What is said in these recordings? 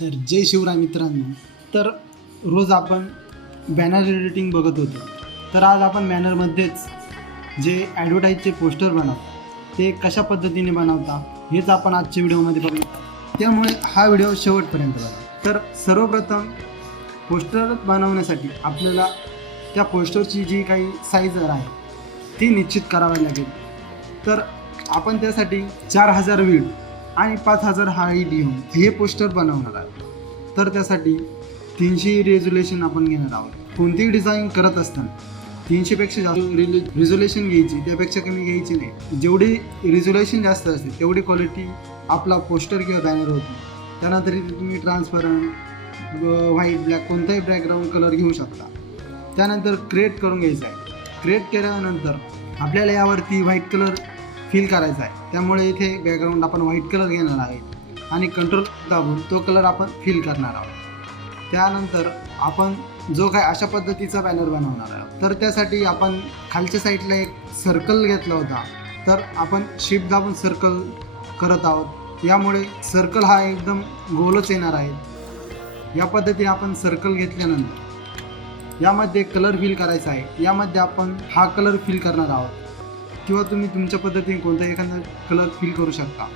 तर जय शिवराय मित्रांनो. तर रोज आपण बॅनर एडिटिंग बघत होतो. तर आज आपण बॅनरमध्येच जे ॲडव्हर्टाईजचे पोस्टर बनवतो ते कशा पद्धतीने बनवता हेच आपण आजच्या व्हिडिओमध्ये बघू. त्यामुळे हा व्हिडिओ शेवटपर्यंत बघा. तर सर्वप्रथम पोस्टर बनवण्यासाठी आपल्याला त्या पोस्टरची जी काही साईज आहे ती निश्चित करावी लागेल. तर आपण त्यासाठी 4000 विड आणि 5000 हाईट घेऊन हे पोस्टर बनवणार आहे. तर त्यासाठी 300 रेझोल्युशन आपण घेणार आहोत. कोणतीही डिझाईन करत असताना 300पेक्षा जास्त रिझोल्युशन घ्यायची, त्यापेक्षा कमी घ्यायची नाही. जेवढी रिझोल्युशन जास्त असते तेवढी क्वालिटी आपला पोस्टर किंवा बॅनर होती. त्यानंतर तुम्ही ट्रान्सपरंट, व्हाईट, ब्लॅक कोणताही बॅकग्राऊंड कलर घेऊ शकता. त्यानंतर क्रिएट करून घ्यायचं आहे. क्रिएट केल्यानंतर आपल्याला यावरती व्हाईट कलर फिल करायचा आहे. त्यामुळे इथे बॅकग्राऊंड आपण व्हाईट कलर घेणार आहे आणि कंट्रोल दाबून तो कलर आपण फिल करणार आहोत. त्यानंतर आपण जो काय अशा पद्धतीचा बॅनर बनवणार आहोत. तर त्यासाठी आपण खालच्या साईडला एक सर्कल घेतला होता. तर आपण शिफ्ट दाबून सर्कल करत आहोत. यामुळे सर्कल हा एकदम गोलच येणार आहे. या पद्धतीने आपण सर्कल घेतल्यानंतर यामध्ये कलर फिल करायचा आहे. यामध्ये आपण हा कलर फिल करणार आहोत किंवा तुम्ही तुमच्या पद्धतीने कोणताही एखादा कलर फिल करू शकता.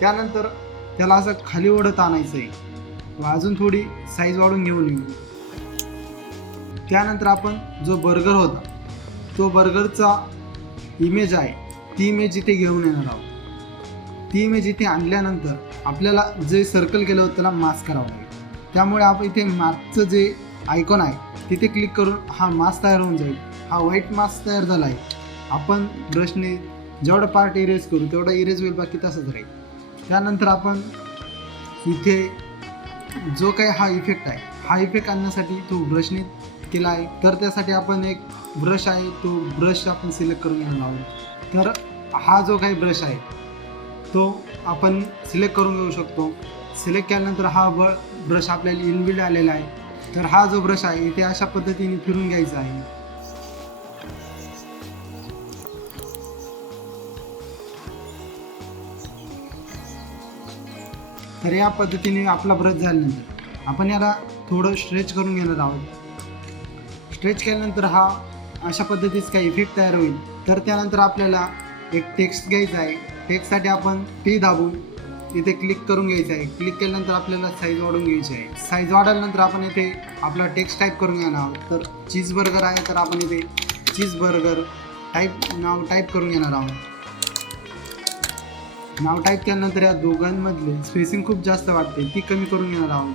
त्यानंतर त्याला असं खाली ओढत आणायचं आहे व अजून थोडी साईज वाढून घेऊन येऊ. त्यानंतर आपण जो बर्गर होता तो बर्गरचा इमेज आहे ती इमेज इथे घेऊन येणार आहोत. ती इमेज इथे आणल्यानंतर आपल्याला जे सर्कल केलं होतं त्याला मास्क करावं लागेल. त्यामुळे आपण इथे मास्कचं जे आयकॉन आहे तिथे क्लिक करून हा मास्क तयार होऊन जाईल. हा व्हाईट मास्क तयार झाला आहे. आपण ब्रशने जेवढा पार्ट इरेज करू तेवढा इरेज होईल, बाकी तसंच राहील. त्यानंतर आपण इथे जो काही हा इफेक्ट आहे हा इफेक्ट आणण्यासाठी तो ब्रशने केला आहे. तर त्यासाठी आपण एक ब्रश आहे तो ब्रश आपण सिलेक्ट करून घ्यायला आहोत. तर हा जो काही ब्रश आहे तो आपण सिलेक्ट करून घेऊ शकतो. सिलेक्ट केल्यानंतर हा ब्रश आपल्याला इनबिल्ड आलेला आहे. तर हा जो ब्रश आहे इथे अशा पद्धतीने फिरून घ्यायचा आहे. तर या पद्धतीने आपला ब्रश झाल्यानंतर आपण याला थोडं स्ट्रेच करून घेणार आहोत. स्ट्रेच केल्यानंतर हा अशा पद्धतीचा काही इफेक्ट तयार होईल. तर त्यानंतर आपल्याला एक टेक्स्ट घ्यायचा आहे. टेक्स्टसाठी आपण टी दाबून इथे क्लिक करून घ्यायचं आहे. क्लिक केल्यानंतर आपल्याला साईज वाढवून घ्यायची आहे. साईज वाढवल्यानंतर आपण इथे आपला टेक्स्ट टाईप करून घेणार आहोत. तर चीज बर्गर आहे तर आपण इथे चीज बर्गर नाव टाईप करून घेणार आहोत. नाव टाईप केल्यानंतर या दोघांमधले स्पेसिंग खूप जास्त वाटते ती कमी करून घेणार आहोत.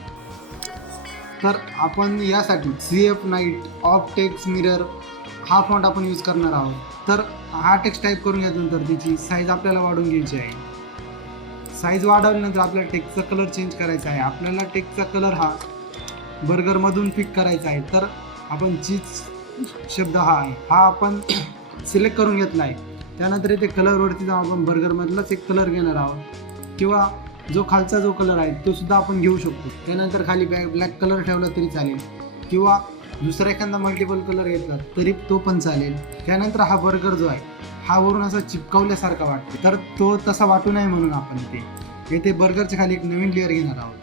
तर आपण यासाठी CF night of text mirror हा फॉन्ट आपण यूज करणार आहोत. तर हा टेक्स्ट टाईप करून घेतल्यानंतर त्याची साईज आपल्याला वाढवून घ्यायची आहे. साईज वाढवल्यानंतर आपल्याला टेक्स्टचा कलर चेंज करायचा आहे. आपल्याला टेक्स्टचा कलर हा बर्गरमधून पिक करायचा आहे. तर आपण चीज शब्द हा आहे हा आपण सिलेक्ट करून घेतला आहे. त्यानंतर इथे कलरवरती जाऊन आपण बर्गरमधलाच एक कलर घेणार आहोत किंवा जो खालचा जो कलर आहे तो सुद्धा आपण घेऊ शकतो. त्यानंतर खाली ब्लॅक कलर ठेवला तरी चालेल किंवा दुसरा एखादा मल्टिपल कलर घेतला तरी तो पण चालेल. त्यानंतर हा बर्गर जो आहे हा वरून असा चिपकवल्यासारखा वाटतो. तर तो तसा वाटू नये म्हणून आपण इथे बर्गरच्या खाली एक नवीन लेअर घेणार आहोत.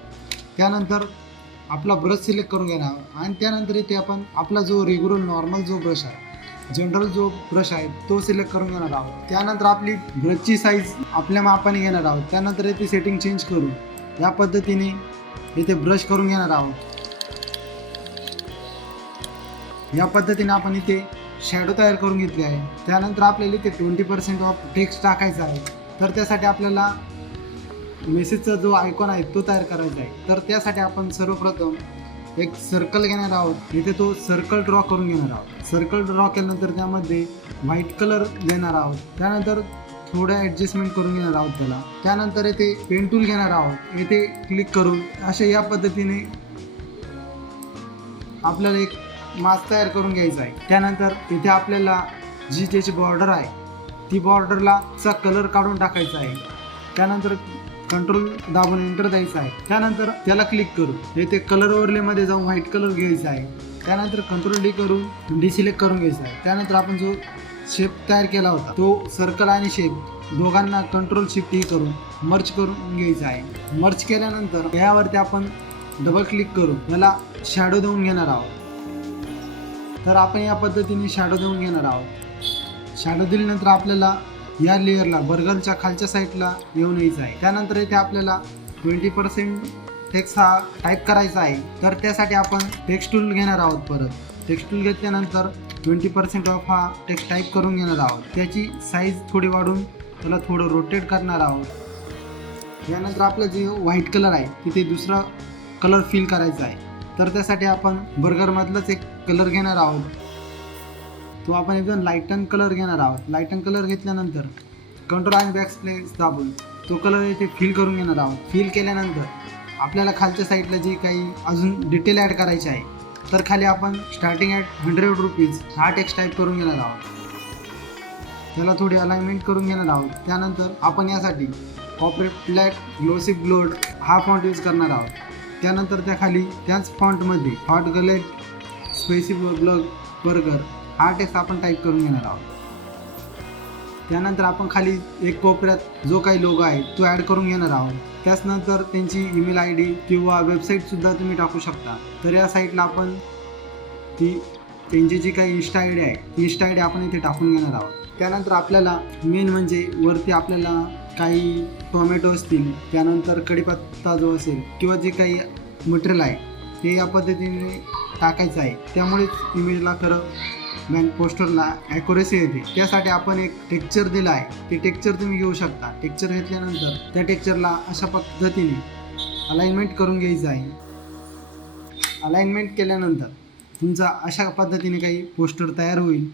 त्यानंतर आपला ब्रश सिलेक्ट करून घेणार आहोत आणि त्यानंतर इथे आपण आपला जो रेग्युलर नॉर्मल जो ब्रश आहे जनरल जो ब्रश आहे तो सिलेक्ट करून घेणार आहोत. त्यानंतर आपली ब्रशची साईज आपल्या मापाने घेणार आहोत. त्यानंतर इथे सेटिंग चेंज करून या पद्धतीने इथे ब्रश करून घेणार आहोत. या पद्धतीने आपण इथे शॅडो तयार करून घेतले आहे. त्यानंतर आपल्याला इथे 20% ऑफ टेक्स्ट टाकायचा आहे. तर त्यासाठी आपल्याला मेसेजचा जो आयकॉन आहे तो तयार करायचा आहे. तर त्यासाठी आपण सर्वप्रथम एक सर्कल घेणार आहोत. इथे तो सर्कल ड्रॉ करून घेणार आहोत. सर्कल ड्रॉ केल्यानंतर त्यामध्ये व्हाईट कलर देणार आहोत. त्यानंतर थोडं ॲडजस्टमेंट करून घेणार आहोत त्याला. त्यानंतर इथे पेन टूल घेणार आहोत. इथे क्लिक करून अशा या पद्धतीने आपल्याला एक मास्क तयार करून घ्यायचा आहे. त्यानंतर इथे आपल्याला जी त्याची बॉर्डर आहे ती बॉर्डरला चा कलर काढून टाकायचा आहे. त्यानंतर कंट्रोल दाबून एंटर द्यायचं आहे. त्यानंतर त्याला क्लिक करून इथे कलर ओव्हरलेमध्ये जाऊन व्हाईट कलर घ्यायचा आहे. त्यानंतर कंट्रोल D करून डिसिलेक्ट करून घ्यायचा आहे. त्यानंतर आपण जो शेप तयार केला होता तो सर्कल आणि शेप दोघांना कंट्रोल शिफ्ट ही करून मर्ज करून घ्यायचा आहे. मर्ज केल्यानंतर यावरती आपण डबल क्लिक करून याला शॅडो देऊन घेणार आहोत. तर आपण या पद्धतीने शॅडो देऊन घेणार आहोत. शॅडो दिल्यानंतर आपल्याला या लेअरला बर्गरच्या खालच्या साईडला येऊन यायचं आहे. त्यानंतर इथे आपल्याला 20% टेक्स्ट हा टाईप करायचा आहे. तर त्यासाठी आपण टेक्स्ट टूल घेणार आहोत. परत टेक्स्ट टूल घेतल्यानंतर 20% ऑफ हा टेक्स्ट टाईप करून घेणार आहोत. त्याची साईज थोडी वाढून त्याला थोडं रोटेट करणार आहोत. यानंतर आपलं जे व्हाईट कलर आहे तिथे दुसरा कलर फिल करायचा आहे. तर त्यासाठी आपण बर्गरमधलाच एक कलर घेणार आहोत. तो आपण एकदम लाईटन कलर घेणार आहोत. लाईटन कलर घेतल्यानंतर कंट्रोल आणि बॅकस्पेस दाबून तो कलर इथे फिल करून घेणार आहोत. फिल केल्यानंतर आपल्याला खालच्या साईडला जी काही अजून डिटेल ॲड करायची आहे तर खाली आपण स्टार्टिंग ॲट 100 रुपीज हा टेक्स्ट टाईप करून घेणार आहोत. त्याला थोडी अलाइनमेंट करून घेणार आहोत. त्यानंतर आपण यासाठी कॉर्पोरेट फ्लॅट ग्लोसी ग्लोड हा फॉन्ट यूज करणार आहोत. त्यानंतर त्याखाली त्याच फॉन्टमध्ये हॉट गलेट स्पेसी ब्लॉग बर्गर हा टेक्स्ट आपण टाईप करून घेणार आहोत. त्यानंतर आपण खाली एक कोपऱ्यात जो काही लोगो आहे तो ॲड करून घेणार आहोत. त्याचनंतर त्यांची ईमेल ID किंवा वेबसाईटसुद्धा तुम्ही टाकू शकता. तर या साईटला आपण त्यांची जी काही इंस्टा ID आहे ती इंस्टा ID आपण इथे टाकून घेणार आहोत. त्यानंतर आपल्याला मेन म्हणजे वरती आपल्याला काही टोमॅटो असतील, त्यानंतर कढीपत्ता जो असेल किंवा जे काही मटेरियल आहे ते या पद्धतीने टाकायचं आहे. त्यामुळेच इमेजला खरं पोस्टरला ॲक्युरेसी येते. त्यासाठी आपण एक टेक्स्चर दिलं आहे. ते टेक्स्चर तुम्ही घेऊ शकता. टेक्स्चर घेतल्यानंतर त्या टेक्स्चरला अशा पद्धतीने अलाइनमेंट करून घ्यायचं आहे. अलाइनमेंट केल्यानंतर तुमचा अशा पद्धतीने काही पोस्टर तयार होईल.